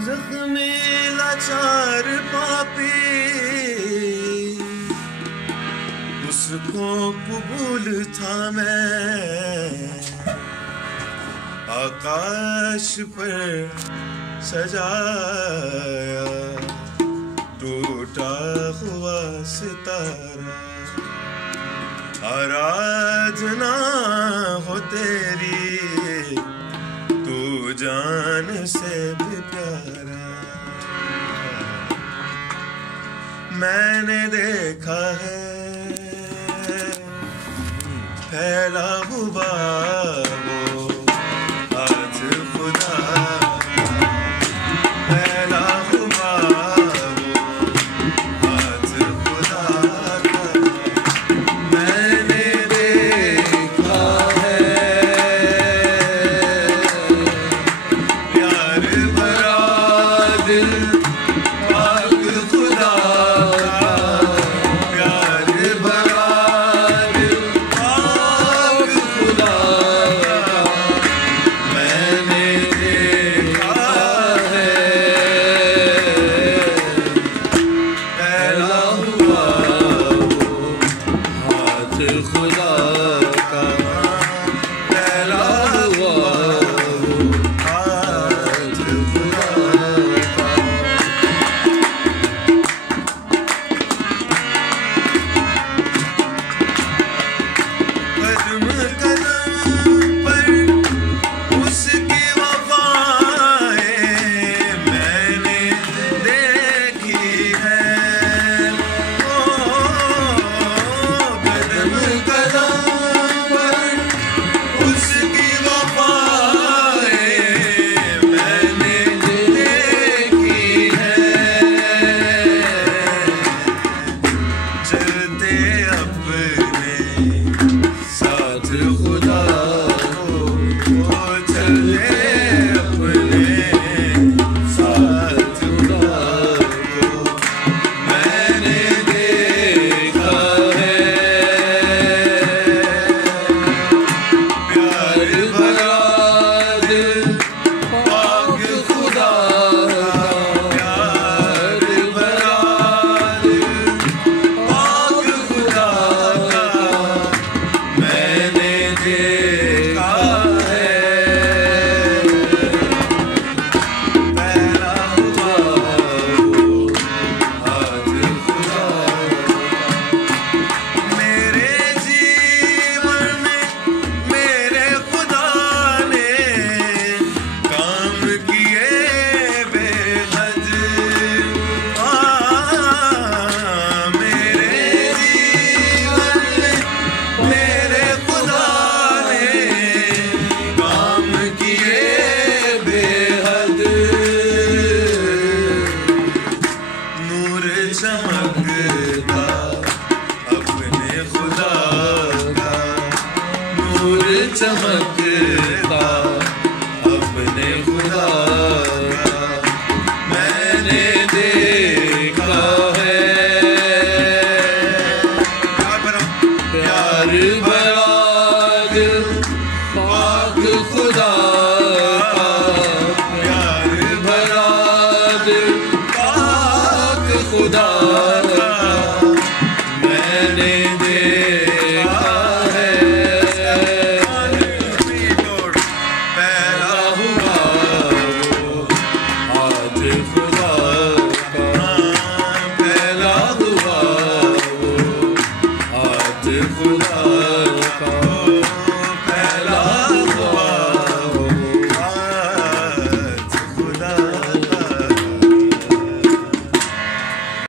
जख्मी लाचार पापी उसको कबूल था मैं, आकाश पर सजाया टूटा हुआ सितारा। आराधना हो तेरी तू जान से भी प्यारा। मैंने देखा है फैला हुआ वो हाथ खुदा, फैला हुआ वो हाथ खुदा का। मैंने देखा है प्यार भरा दिल पाक खुदा का, प्यार भरा दिल पाक खुदा का। मैंने देखा है फैला हुआ वो हाथ खुदा का, फैला हुआ वो हाथ खुदा का। कदम कदम पर उसकी वफाएं मैंने देखी है। ओ कदम कदम पर उसकी वफाएं मैंने देखी है। चलते अपने साथ खुदा को, चलते अपने साथ खुदा को। मैंने देखा है प्यार भरा दिल पाक खुदा का, प्यार भरा दिल पाक खुदा का। मैंने देखा है फैला हुआ वो हाथ खुदा का। मेरे जीवन में मेरे खुदा ने काम किए बेहद। मेरे जीवन में मेरे खुदा ने काम किए बेहद। नूर चमकता अपने खुदा का, नूर चमकता अपने खुदा का। मैंने देखा है प्यार भरा दिल पाक खुदा का, प्यार भरा दिल पाक खुदा का। मैंने देखा है फैला हुआ वो हाथ खुदा का, फैला हुआ वो हाथ खुदा